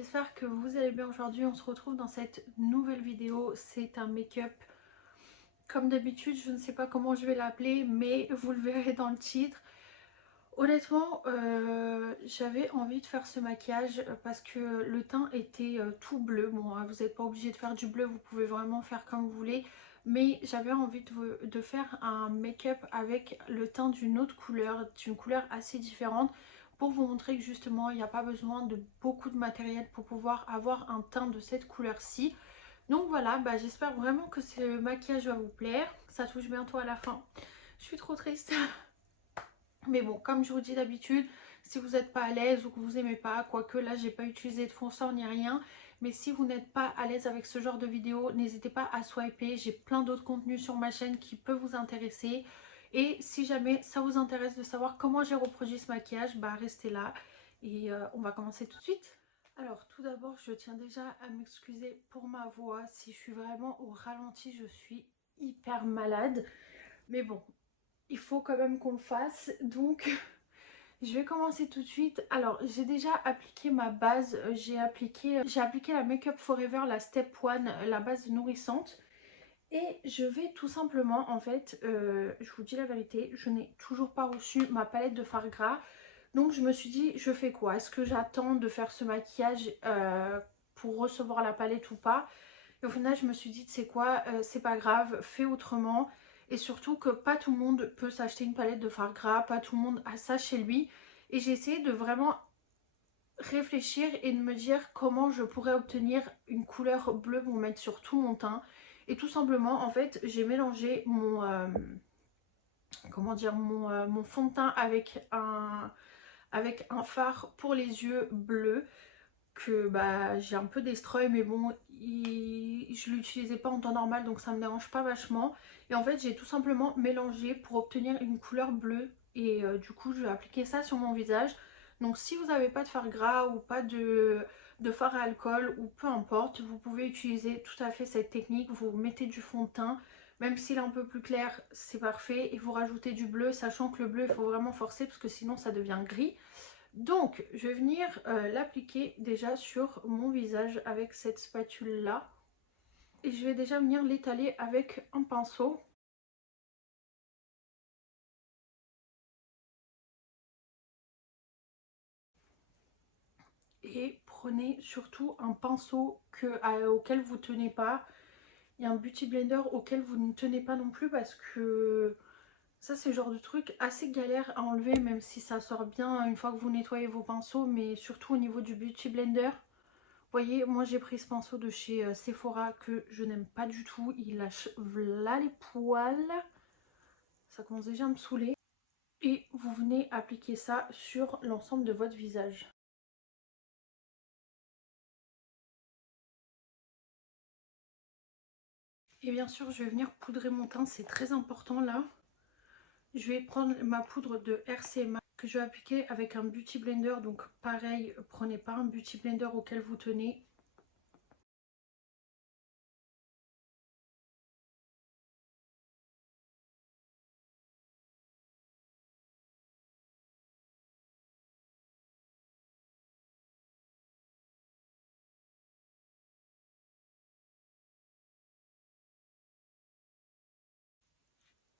j'espère que vous allez bien aujourd'hui. On se retrouve dans cette nouvelle vidéo. C'est un make-up comme d'habitude, je ne sais pas comment je vais l'appeler, mais vous le verrez dans le titre. Honnêtement, j'avais envie de faire ce maquillage parce que le teint était tout bleu. Bon, hein, vous n'êtes pas obligé de faire du bleu, vous pouvez vraiment faire comme vous voulez. Mais j'avais envie de faire un make-up avec le teint d'une autre couleur, d'une couleur assez différente, pour vous montrer que justement il n'y a pas besoin de beaucoup de matériel pour pouvoir avoir un teint de cette couleur-ci. Donc voilà, j'espère vraiment que ce maquillage va vous plaire. Ça touche bientôt à la fin. Je suis trop triste. Mais bon, comme je vous dis d'habitude, si vous n'êtes pas à l'aise ou que vous n'aimez pas, quoique là j'ai pas utilisé de fond de teint ni rien, mais si vous n'êtes pas à l'aise avec ce genre de vidéo, n'hésitez pas à swiper, j'ai plein d'autres contenus sur ma chaîne qui peuvent vous intéresser. Et si jamais ça vous intéresse de savoir comment j'ai reproduit ce maquillage, restez là et on va commencer tout de suite. Alors tout d'abord, je tiens déjà à m'excuser pour ma voix. Si je suis vraiment au ralenti, je suis hyper malade. Mais bon, il faut quand même qu'on le fasse, donc je vais commencer tout de suite. Alors j'ai déjà appliqué ma base, j'ai appliqué la Make Up Forever, la Step 1, la base nourrissante. Et je vais tout simplement, en fait, je vous dis la vérité, je n'ai toujours pas reçu ma palette de fard gras. Donc je me suis dit, je fais quoi? Est-ce que j'attends de faire ce maquillage pour recevoir la palette ou pas? Et au final, je me suis dit, c'est quoi, c'est pas grave, fais autrement. Et surtout que pas tout le monde peut s'acheter une palette de fard gras, pas tout le monde a ça chez lui. Et j'ai essayé de vraiment réfléchir et de me dire comment je pourrais obtenir une couleur bleue pour mettre sur tout mon teint. Et tout simplement, en fait, j'ai mélangé comment dire, mon fond de teint avec un fard pour les yeux bleus que j'ai un peu destroy, mais bon je l'utilisais pas en temps normal, donc ça me dérange pas vachement. Et en fait j'ai tout simplement mélangé pour obtenir une couleur bleue et du coup je vais appliquer ça sur mon visage. Donc si vous n'avez pas de fard gras ou pas de fard à alcool ou peu importe, vous pouvez utiliser tout à fait cette technique. Vous mettez du fond de teint, même s'il est un peu plus clair c'est parfait, et vous rajoutez du bleu, sachant que le bleu il faut vraiment forcer parce que sinon ça devient gris. Donc je vais venir l'appliquer déjà sur mon visage avec cette spatule là. Et je vais déjà venir l'étaler avec un pinceau. Et prenez surtout un pinceau auquel vous ne tenez pas. Et un beauty blender auquel vous ne tenez pas non plus, parce que ça c'est le genre de truc assez galère à enlever, même si ça sort bien une fois que vous nettoyez vos pinceaux. Mais surtout au niveau du beauty blender. Vous voyez, moi j'ai pris ce pinceau de chez Sephora que je n'aime pas du tout. Il lâche là les poils. Ça commence déjà à me saouler. Et vous venez appliquer ça sur l'ensemble de votre visage. Et bien sûr, je vais venir poudrer mon teint, c'est très important là. Je vais prendre ma poudre de RCMA que je vais appliquer avec un beauty blender. Donc pareil, prenez pas un beauty blender auquel vous tenez.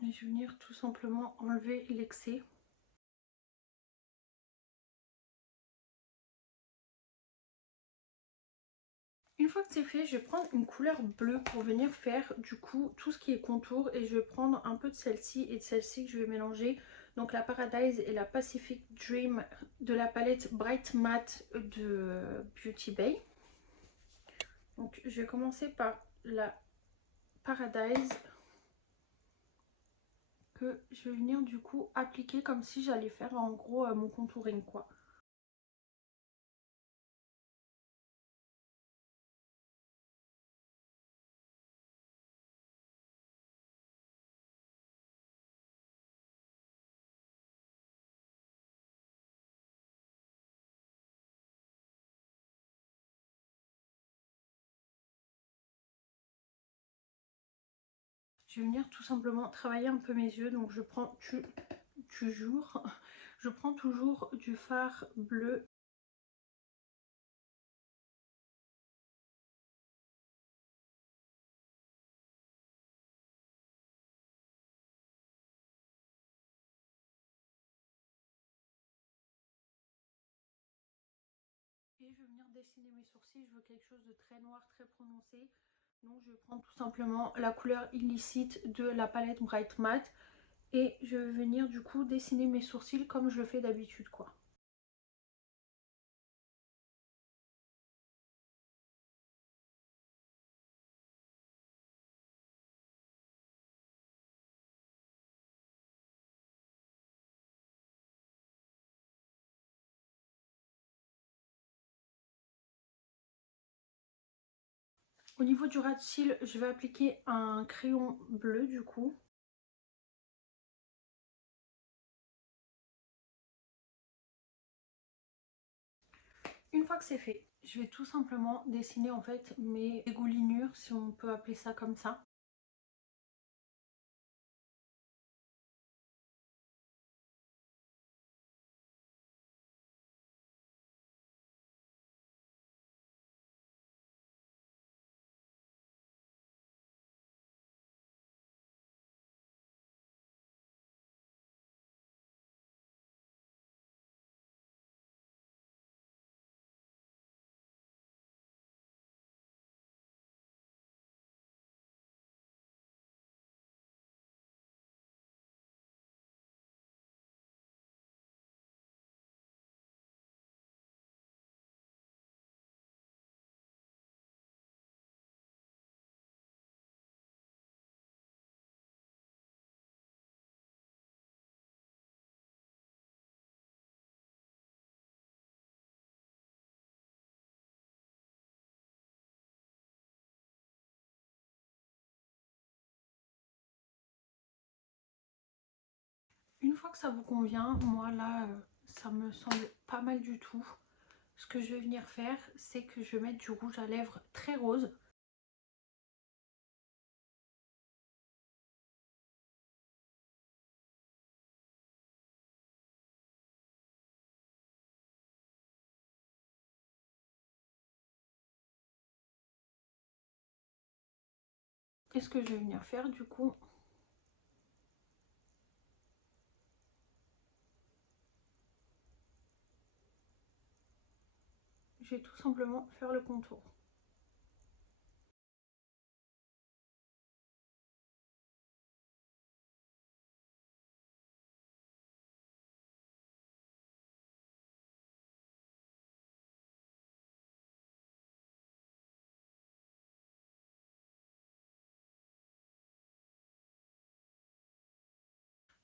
Et je vais venir tout simplement enlever l'excès. Une fois que c'est fait, je vais prendre une couleur bleue pour venir faire du coup tout ce qui est contour. Et je vais prendre un peu de celle-ci et de celle-ci que je vais mélanger. Donc la Paradise et la Pacific Dream de la palette Bright Matte de Beauty Bay. Donc je vais commencer par la Paradise que je vais venir du coup appliquer comme si j'allais faire en gros mon contouring quoi. Je vais venir tout simplement travailler un peu mes yeux. Donc je prends toujours, je prends toujours du fard bleu dessiner mes sourcils, je veux quelque chose de très noir, très prononcé. Donc je prends tout simplement la couleur Illicit de la palette Bright Matte. Et je vais venir du coup dessiner mes sourcils comme je le fais d'habitude quoi. Au niveau du ras de cils, je vais appliquer un crayon bleu du coup. Une fois que c'est fait, je vais tout simplement dessiner en fait mes dégoulinures, si on peut appeler ça comme ça. Une fois que ça vous convient, moi là ça me semble pas mal du tout. Ce que je vais venir faire, c'est que je vais mettre du rouge à lèvres très rose. Et ce que je vais venir faire du coup, je vais tout simplement faire le contour.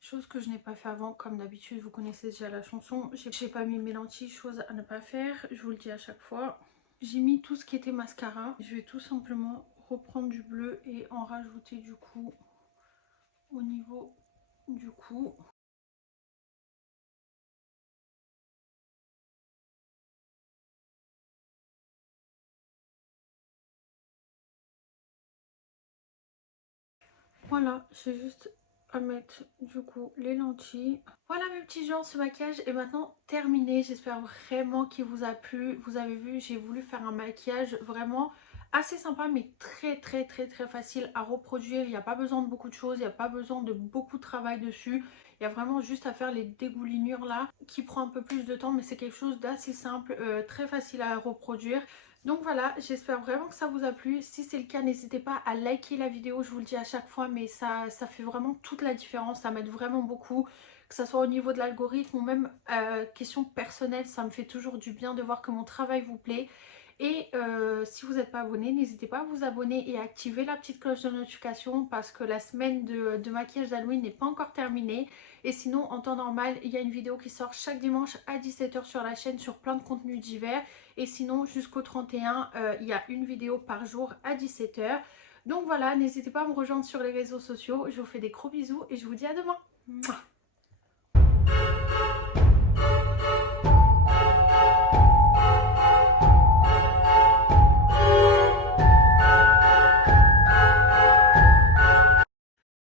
Chose que je n'ai pas fait avant, comme d'habitude, vous connaissez déjà la chanson. J'ai pas mis mes lentilles, chose à ne pas faire, je vous le dis à chaque fois. J'ai mis tout ce qui était mascara. Je vais tout simplement reprendre du bleu et en rajouter du coup au niveau du cou. Voilà, j'ai juste à mettre du coup les lentilles. Voilà mes petits gens, ce maquillage est maintenant terminé. J'espère vraiment qu'il vous a plu. Vous avez vu, j'ai voulu faire un maquillage vraiment assez sympa mais très facile à reproduire. Il n'y a pas besoin de beaucoup de choses, il n'y a pas besoin de beaucoup de travail dessus. Il y a vraiment juste à faire les dégoulinures là qui prend un peu plus de temps, mais c'est quelque chose d'assez simple, très facile à reproduire. Donc voilà, j'espère vraiment que ça vous a plu. Si c'est le cas, n'hésitez pas à liker la vidéo, je vous le dis à chaque fois, mais ça fait vraiment toute la différence, ça m'aide vraiment beaucoup. Que ce soit au niveau de l'algorithme ou même question personnelle, ça me fait toujours du bien de voir que mon travail vous plaît. Et si vous n'êtes pas abonné, n'hésitez pas à vous abonner et à activer la petite cloche de notification parce que la semaine de maquillage d'Halloween n'est pas encore terminée. Et sinon, en temps normal, il y a une vidéo qui sort chaque dimanche à 17 h sur la chaîne sur plein de contenus divers. Et sinon, jusqu'au 31, il y a une vidéo par jour à 17 h. Donc voilà, n'hésitez pas à me rejoindre sur les réseaux sociaux. Je vous fais des gros bisous et je vous dis à demain. Mouah.